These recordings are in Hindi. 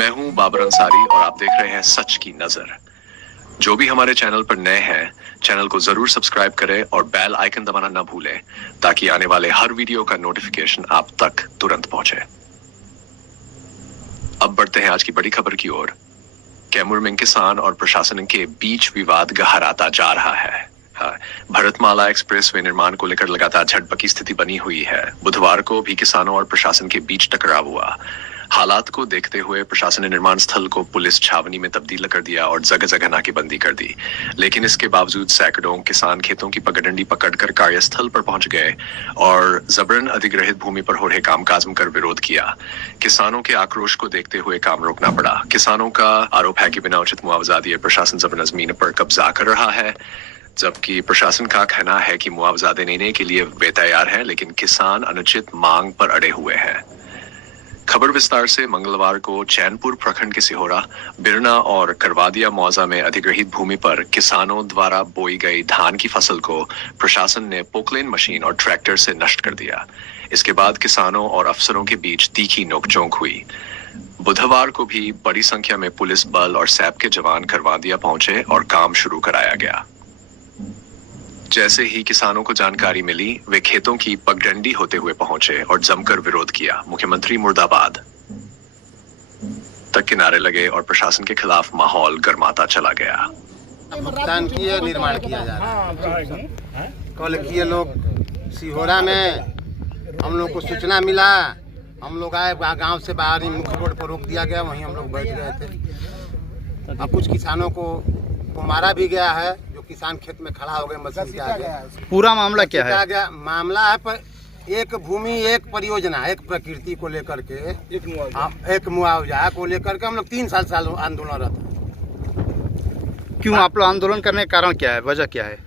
मैं हूं बाबर अंसारी और आप देख रहे हैं सच की नजर। जो भी हमारे चैनल पर नए हैं, चैनल को जरूर सब्सक्राइब करें और बेल आइकन दबाना ना भूलें ताकि आने वाले हर वीडियो का नोटिफिकेशन आप तक तुरंत पहुंचे। अब बढ़ते हैं आज की बड़ी खबर की ओर। कैमूर में किसान और प्रशासन के बीच विवाद गहराता जा रहा है। भारतमाला एक्सप्रेस वे निर्माण को लेकर लगातार झड़प की स्थिति बनी हुई है। बुधवार को भी किसानों और प्रशासन के बीच टकराव हुआ। हालात को देखते हुए प्रशासन ने निर्माण स्थल को पुलिस छावनी में तब्दील कर दिया और जगह जगह नाकेबंदी कर दी। लेकिन इसके बावजूद सैकड़ों किसान खेतों की पगडंडी पकड़कर कार्यस्थल पर पहुंच गए और जबरन अधिग्रहित भूमि पर हो रहे कामकाज कर विरोध किया। किसानों के आक्रोश को देखते हुए काम रोकना पड़ा। किसानों का आरोप है कि बिना उचित मुआवजा दिए प्रशासन जबरन जमीन पर कब्जा कर रहा है, जबकि प्रशासन का कहना है कि मुआवजा देने के लिए वे तैयार है, लेकिन किसान अनुचित मांग पर अड़े हुए हैं। खबर विस्तार से। मंगलवार को चैनपुर प्रखंड के सिहोरा, बिरना और करवादिया मौजा में अधिग्रहित भूमि पर किसानों द्वारा बोई गई धान की फसल को प्रशासन ने पोकलेन मशीन और ट्रैक्टर से नष्ट कर दिया। इसके बाद किसानों और अफसरों के बीच तीखी नोकझोंक हुई। बुधवार को भी बड़ी संख्या में पुलिस बल और सैप के जवान करवादिया पहुंचे और काम शुरू कराया गया। जैसे ही किसानों को जानकारी मिली, वे खेतों की पगडंडी होते हुए पहुंचे और जमकर विरोध किया। मुख्यमंत्री मुर्दाबाद तक के नारे लगे और प्रशासन के खिलाफ माहौल गर्माता चला गया। भुगतान किए निर्माण किया जा रहा है। कल किए लोग सिहोरा में हम लोग को सूचना मिला, हम लोग आए, गांव से बाहर ही मुख्य रोड पर रोक दिया गया, वहीं हम लोग बैठ गए थे। अब कुछ किसानों को मारा भी गया है, किसान खेत में खड़ा हो गए मशीन के आगे। पूरा मामला क्या है? मामला है पर एक भूमि एक परियोजना, एक प्रकृति को लेकर के एक मुआवजा को लेकर के हम लोग 3 साल आंदोलनरत हैं। क्यों आप लोग आंदोलन करने का कारण क्या है, वजह क्या है?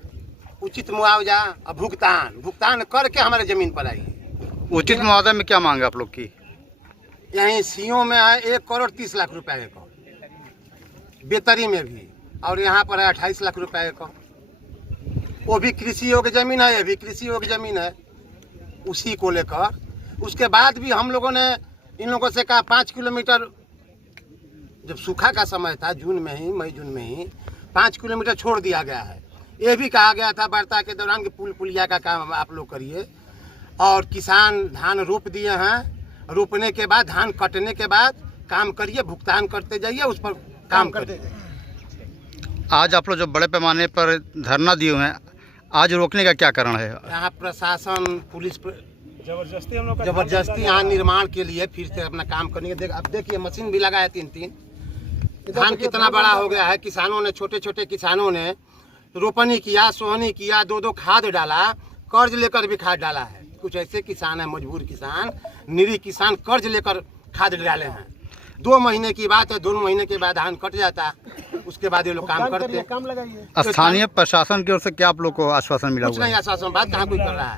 उचित मुआवजा और भुगतान करके हमारे जमीन पर आई। उचित मुआवजा में क्या मांग आप लोग की? यहीं सीओ में है 1 करोड़ 30 लाख रुपए एकड़, बेतरी में भी, और यहाँ पर है 28 लाख रुपए का। वो भी कृषि योग्य जमीन है, ये भी कृषि योग्य जमीन है। उसी को लेकर उसके बाद भी हम लोगों ने इन लोगों से कहा 5 किलोमीटर, जब सूखा का समय था जून में ही, मई जून में ही 5 किलोमीटर छोड़ दिया गया है। ये भी कहा गया था वार्ता के दौरान कि पुलिया का काम आप लोग करिए। और किसान धान रोप दिए हैं, रोपने के बाद धान कटने के बाद काम करिए, भुगतान करते जाइए, उस पर काम करिए। आज आप लोग जो बड़े पैमाने पर धरना दिए हुए हैं, आज रोकने का क्या कारण है? यहाँ प्रशासन पुलिस जबरदस्ती यहाँ निर्माण के लिए फिर से अपना काम करने के। अब देखिए मशीन भी लगा है 3-3। धान कितना बड़ा हो गया है। किसानों ने, छोटे छोटे किसानों ने रोपनी किया, सोहनी किया, 2-2 खाद डाला, कर्ज लेकर भी खाद डाला है। कुछ ऐसे किसान है, मजबूर किसान, निरीह किसान, कर्ज लेकर खाद डाले हैं। 2 महीने की बात है, 2 महीने के बाद धान कट जाता है, उसके बाद ये लोग काम करते हैं। काम लगाइए। स्थानीय प्रशासन की ओर से क्या आप लोग को आश्वासन मिला? कुछ नहीं आश्वासन, बात कहाँ कोई कर रहा है।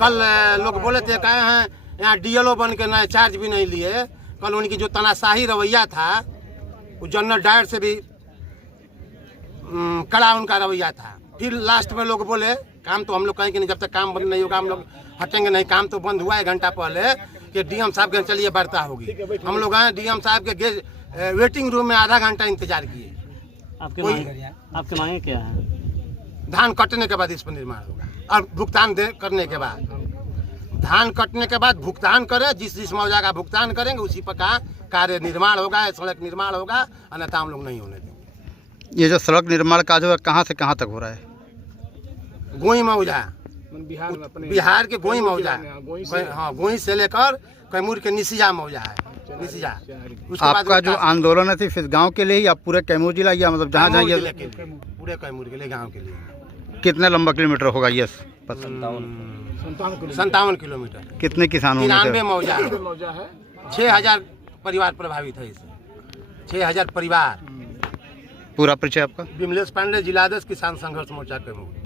कल लोग बोले थे, कहे हैं यहाँ डीएलओ बन के नए चार्ज भी नहीं लिए। कल उनकी जो तनाशाही रवैया था, वो जनरल डायर से भी कड़ा उनका रवैया था। फिर लास्ट में लोग बोले काम तो हम लोग कहेंगे नहीं, जब तक काम बंद नहीं होगा हम लोग हटेंगे नहीं। काम तो बंद हुआ 1 घंटा पहले कि डीएम साहब के चलिए वार्ता होगी। हम लोग आए डीएम साहब के वेटिंग रूम में आधा घंटा इंतजार किए। आपके मांगे क्या है? धान कटने के बाद इस पर निर्माण होगा और भुगतान करने के बाद, धान कटने के बाद भुगतान करें, जिस मुआवजा का भुगतान करेंगे उसी पर का कार्य निर्माण होगा, सड़क निर्माण होगा, अन्यथा हम लोग नहीं होने देंगे। ये जो सड़क निर्माण का जो है कहाँ से कहाँ तक हो रहा है? गोई मौजा, बिहार के गोई मौजा, हाँ, गोई से लेकर कैमूर के निसिया मौजा है। आपका जो आंदोलन है फिर गांव के लिए या पूरे कैमूर जिला, या मतलब जहाँ जहाँ ये पूरे कैमूर के लिए, गांव के लिए? कितने लंबा किलोमीटर होगा ये? 57 किलोमीटर। कितने किसानों? 93 मौजा है। 6000 परिवार प्रभावित है इससे, 6000 परिवार। पूरा परिचय आपका? विमलेश पांडे, जिला अध्यक्ष किसान संघर्ष मोर्चा कैमूर।